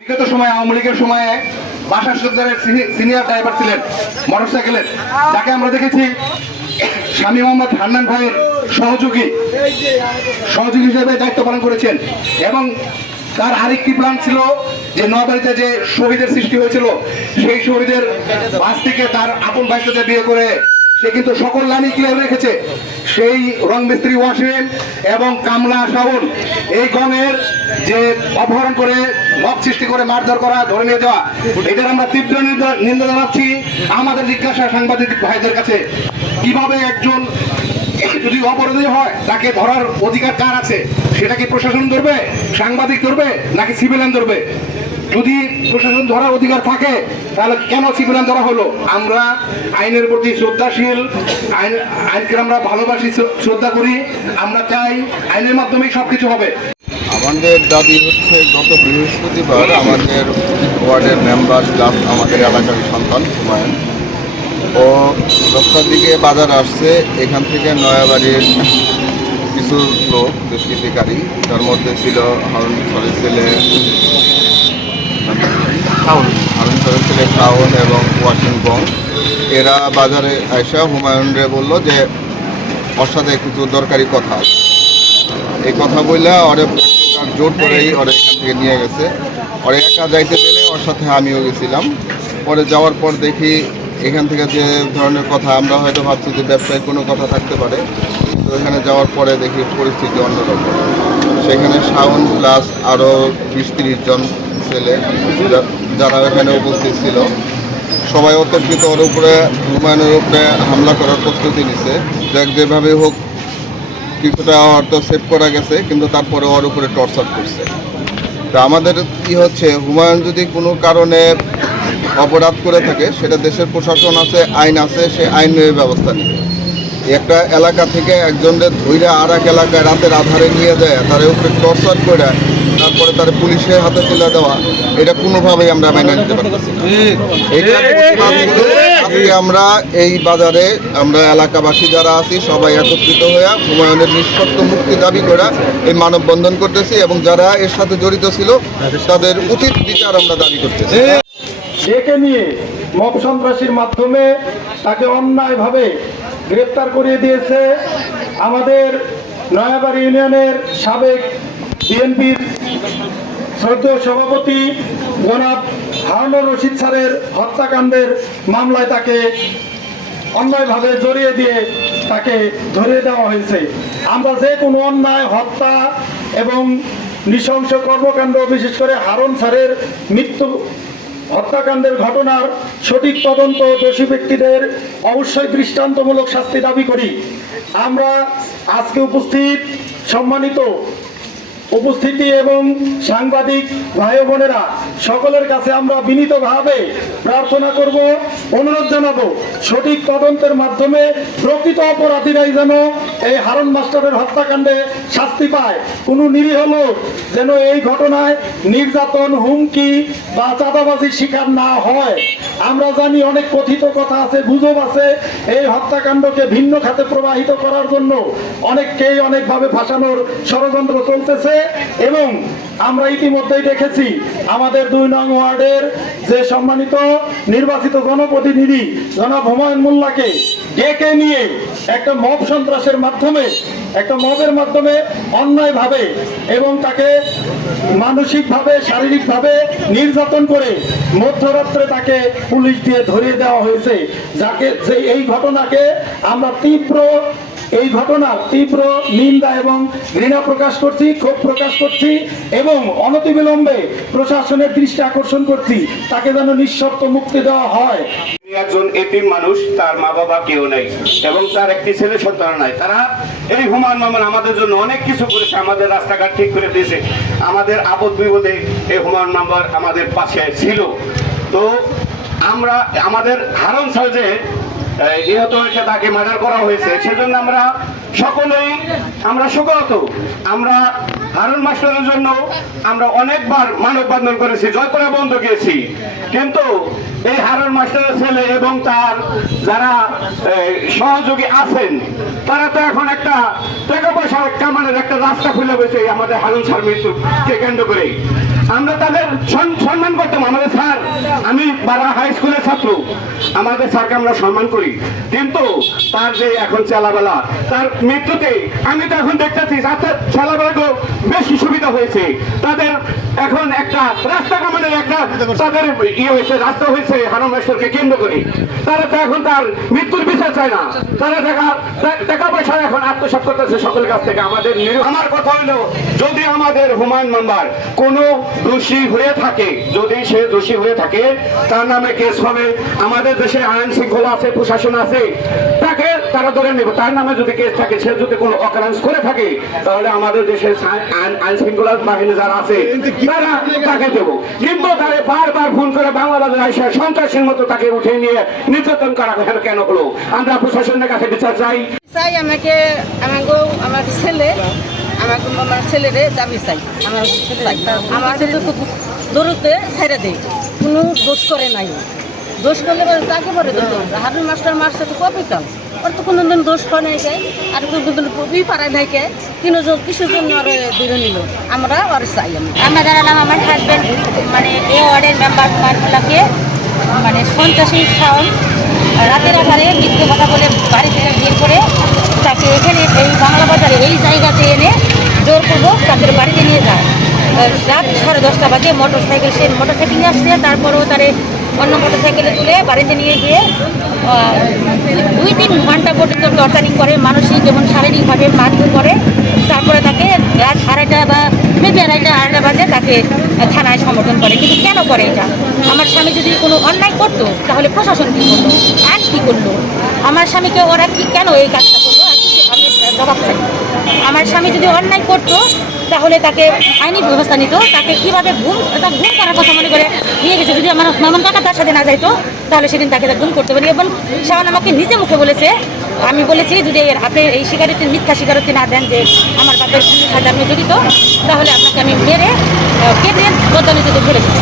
বিগত সময় আওয়ামী লীগের সময়ে বাসা সর্দারের সিনিয়র ড্রাইভার ছিলেন মোটরসাইকেলের যাকে আমরা দেখেছি, স্বামী মোহাম্মদ হান্নান ভাইয়ের সহযোগী সহযোগী হিসেবে দায়িত্ব পালন করেছেন। এবং তার আরেকটি প্ল্যান ছিল যে নবাড়িতে যে শহীদের সৃষ্টি হয়েছিল, সেই শহীদের বাস থেকে তার আপন ভাইকে বিয়ে করে সে কিন্তু সকল লাইনই ক্লিয়ার রেখেছে। সেই রং মিস্ত্রি ওয়াসিম এবং কামলা শাওন, এই গণের যে অপহরণ করে মত সৃষ্টি করে, মারধর করা, ধরে নিয়ে যাওয়া, এটার আমরা তীব্র নিন্দা জানাচ্ছি আমাদের জিজ্ঞাসা সাংবাদিক ভাইদের কাছে। কীভাবে একজন যদি অপরাধী হয়, তাকে ধরার অধিকার কার আছে? সেটা কি প্রশাসন ধরবে, সাংবাদিক ধরবে, নাকি সিভিলিয়ান ধরবে? যদি প্রশাসন ধরার অধিকার থাকে, তাহলে কেন সিভিলিয়ান ধরা হলো? আমরা আইনের প্রতি শ্রদ্ধাশীল, আইন, আইনকে আমরা ভালোবাসি শ্রদ্ধা করি, আমরা চাই আইনের মাধ্যমেই সব কিছু হবে। আমাদের দাবি হচ্ছে, গত বৃহস্পতিবার আমাদের ওয়ার্ডের মেম্বার প্লাস আমাদের এলাকার সন্তান হুমায়ুন, ও দশটার দিকে বাজার আসছে, এখান থেকে নয়াবাড়ির কিছু লোক দুষ্কৃতিকারী তার মধ্যে ছিল হারুন ছেলে হারুন সরের ছেলে শাওন এবং ওয়াসিম বং। এরা বাজারে আয়সা হুমায়ুনরে বলল যে, ওর সাথে কিছু দরকারি কথা। এই কথা বললে ওরে জোর করেই ওরা এখান থেকে নিয়ে গেছে। ওরে একা যাইতে পেলে ওর সাথে আমিও গেছিলাম। পরে যাওয়ার পর দেখি এখান থেকে যে ধরনের কথা আমরা হয়তো ভাবছি যে ব্যবসায় কোনো কথা থাকতে পারে, তো এখানে যাওয়ার পরে দেখি পরিস্থিতি অন্যরকম। সেখানে শাওন প্লাস আরও বিশ তিরিশ জন ছেলে যারা এখানে উপস্থিত ছিল। সবাই অতর্কিত ওর উপরে হুমায়ুনের উপরে হামলা করার প্রস্তুতি নিছে। যাক যেভাবে হোক, কিছুটা অর্থ সেভ করা গেছে, কিন্তু তারপরে ওর উপরে টর্চার করছে। তা আমাদের কি হচ্ছে, হুমায়ুন যদি কোনো কারণে অপরাধ করে থাকে, সেটা দেশের প্রশাসন আছে, আইন আছে, সে আইনের ব্যবস্থা নিবে। একটা এলাকা থেকে একজনের ধৈর্য আর এক এলাকায় রাতের আধারে নিয়ে যায়, তার উপরে টর্চার করে তারপরে তার পুলিশের হাতে তুলে দেওয়া, এটা কোনোভাবেই আমরা মেনে নিতে করে আজকে আমরা এই বাজারে, আমরা এলাকাবাসী যারা আছি, সবাই একত্রিত হয়ে হুমায়ুনের নিঃশর্ত মুক্তি দাবি করে এই মানববন্ধন করতেছি এবং যারা এর সাথে জড়িত ছিল, তাদের উচিত বিচার আমরা দাবি করতেছি। ডেকে নিয়ে মব সন্ত্রাসীর মাধ্যমে তাকে অন্যায়ভাবে গ্রেপ্তার করিয়ে দিয়েছে আমাদের নয়াবাড়ি ইউনিয়নের সাবেক বিএনপির শ্রদ্ধেয় সভাপতি জনাব হারুনুর রশিদ স্যারের হত্যাকাণ্ডের মামলায় তাকে অন্যায়ভাবে জড়িয়ে দিয়ে তাকে ধরিয়ে দেওয়া হয়েছে। আমরা যে কোনো অন্যায়, হত্যা এবং নৃশংস কর্মকাণ্ড, বিশেষ করে হারুন স্যারের মৃত্যু, হত্যাকাণ্ডের ঘটনার সঠিক তদন্ত দোষী ব্যক্তিদের অবশ্যই দৃষ্টান্তমূলক শাস্তি দাবি করি। আমরা আজকে উপস্থিত সম্মানিত উপস্থিতি এবং সাংবাদিক ভাই বোনেরা, সকলের কাছে আমরা বিনীতভাবে প্রার্থনা করব, অনুরোধ জানাব, সঠিক তদন্তের মাধ্যমে প্রকৃত অপরাধীরাই যেন এই হারন মাস্টারের হত্যাকাণ্ডে শাস্তি পায়। কোনো নিরীহ লোক যেন এই ঘটনায় নির্যাতন, হুমকি বা চাঁদাবাজির শিকার না হয়। আমরা জানি অনেক কথিত কথা আছে, গুজব আছে, এই হত্যাকাণ্ডকে ভিন্ন খাতে প্রবাহিত করার জন্য অনেককেই অনেকভাবে ফাঁসানোর ষড়যন্ত্র চলতেছে। এবং আমরা ইতিমধ্যেই দেখেছি আমাদের দুই নং ওয়ার্ডের যে সম্মানিত নির্বাচিত জনপ্রতিনিধি জনাব হুমায়ুন মোল্লাকে ডেকে নিয়ে একটা মব সন্ত্রাসের মাধ্যমে, একটা মবের মাধ্যমে অন্যায়ভাবে এবং তাকে মানসিকভাবে, শারীরিকভাবে নির্যাতন করে মধ্যরাত্রে তাকে পুলিশ দিয়ে ধরিয়ে দেওয়া হয়েছে। যাকে যে এই ঘটনাকে আমরা তীব্র এই ঘটনার তীব্র নিন্দা এবং ঘৃণা প্রকাশ করছি ক্ষোভ প্রকাশ করছি এবং অনতিবিলম্বে প্রশাসনের দৃষ্টি আকর্ষণ করছি তাকে যেন নিঃশর্ত মুক্তি দেওয়া হয়। একজন এতিম মানুষ তার মা বাবা কেউ এবং তার একটি ছেলে সন্তান নাই। তারা এই হুমায়ুন মামুন আমাদের জন্য অনেক কিছু করেছে আমাদের রাস্তাঘাট ঠিক করে দিয়েছে। আমাদের আপদ বিপদে এই হুমায়ুন নাম্বার আমাদের পাশে ছিল। তো আমরা আমাদের হারন আহ, নিহত হয়েছে তাকে মার্ডার করা হয়েছে, সেজন্য আমরা সকলেই, আমরা শোকরত আমরা হারুন মাস্টারের জন্য আমরা অনেকবার মানববন্ধন করেছি, জয়পুরা বন্ধ গিয়েছি। কিন্তু এই হারুন মাস্টারের ছেলে এবং তার যারা সহযোগী আছেন, তারা তো এখন একটা টাকা পয়সা কামানোর একটা রাস্তা খুলে বসে আমাদের হারুন সার মৃত্যুকে কেন্দ্র করে আমরা তাদের সম্মান করতাম আমাদের স্যার। আমি বারা হাই স্কুলের ছাত্র। আমাদের স্যারকে আমরা সম্মান করি। কিন্তু তার যে এখন চালাবেলা, তার মৃত্যুতে আমি তো এখন দেখতেছি তার চালাবেলা বেশি সুবিধা হয়েছে। তাদের এখন একটা রাস্তা কামানের একটা তাদের ইয়ে হয়েছে, রাস্তা হয়েছে হারমেশ্বরকে কেন্দ্র করে। তারা তো এখন তার মৃত্যুর বিচার চায় না। তারা টাকা টাকা পয়সা এখন আত্মসাৎ করতেছে সকলের কাছ থেকে। আমাদের আমার কথা হলো, যদি আমাদের হুমায়ুন মেম্বার কোনো দোষী হয়ে থাকে, যদি সে দোষী হয়ে থাকে, তার নামে কেস হবে। আমাদের দেশে আইন শৃঙ্খলা আছে, প্রশাসন আছে, তাকে তারা ধরে নেবে। তার নামে যদি কেস থাকে, সে যদি কোনো অকারেন্স করে থাকে, তাহলে আমাদের আইন আইন শৃঙ্খলা বাহিনী যারা আছে তারা তাকে দেব। কিন্তু তারে বারবার ফোন করে বাংলাদেশের আইসা সন্ত্রাসীর মতো তাকে উঠে নিয়ে নির্যাতন করা কেন কেন হলো? আমরা প্রশাসনের কাছে বিচার চাই। চাই আমাকে আমাকে আমার ছেলে আমাকে আমার ছেলেরে দাবি চাই। আমার আমার ছেলে তো দৌড়তে ছেড়ে দেয়। কোনো দোষ করে নাই। দোষ করলে পরে তাকে পরে দোষ হারুন মাস্টার মারছে তো কপিতাম ওর তো কোনো দিন দোষ হয় নাই আর কোনো দিন কপি পারায় নাই কে কিন্তু কিছুর জন্য আর নিল? আমরা আর চাই আমি। আমরা জানালাম আমার হাজব্যান্ড মানে এ ওয়ার্ডের মেম্বার মানগুলাকে মানে সন্ত্রাসী শাওন, রাতের আধারে মিথ্যে কথা বলে বাড়ি থেকে বের করে তাকে এখানে এই বাংলা বাজারে এই জায়গাতে এনে জোরপূর্বক তাদের বাড়িতে নিয়ে যায়। রাত সাড়ে দশটা বাজে মোটর সাইকেল সে মোটর সাইকেল নিয়ে আসছে, তারপরেও তারে অন্য মোটর সাইকেলে তুলে বাড়িতে নিয়ে গিয়ে দুই তিন ঘণ্টা পর্যন্ত টর্চারিং করে মানসিক এবং শারীরিকভাবে মারধর করে, তারপরে তাকে রাত আড়াইটা বা মেবি আড়াইটা আড়াইটা বাজে তাকে থানায় সমর্থন করে। কিন্তু কেন করে এটা? আমার স্বামী যদি কোনো অন্যায় করতো, তাহলে প্রশাসন কী করল? আইন কী করল? আমার স্বামীকে ওরা কি কেন এই কাজটা করল? আর আমি জবাব আমার স্বামী যদি অন্যায় করতো তাহলে তাকে আইনি ব্যবস্থা নিত, তাকে কীভাবে ঘুম এটা ঘুম করার কথা মনে করে নিয়ে গেছে। যদি আমার মামন কাকা তার সাথে না যাইতো, তাহলে সেদিন তাকে তা গুম করতে পারি এবং সাহান আমাকে নিজে মুখে বলেছে, আমি বলেছি যদি এর হাতে এই স্বীকারোক্তি, মিথ্যা স্বীকারোক্তি না দেন যে আমার বাপের সাথে আপনি জড়িত, তাহলে আপনাকে আমি মেরে কেটে বদলে দিতে চলেছি